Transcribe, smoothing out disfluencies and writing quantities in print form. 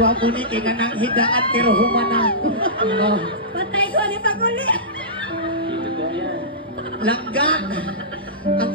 Gwapo ni kay kanang hidaan pero humana. Oh. Patay ko ni Paguli. Langga. Ang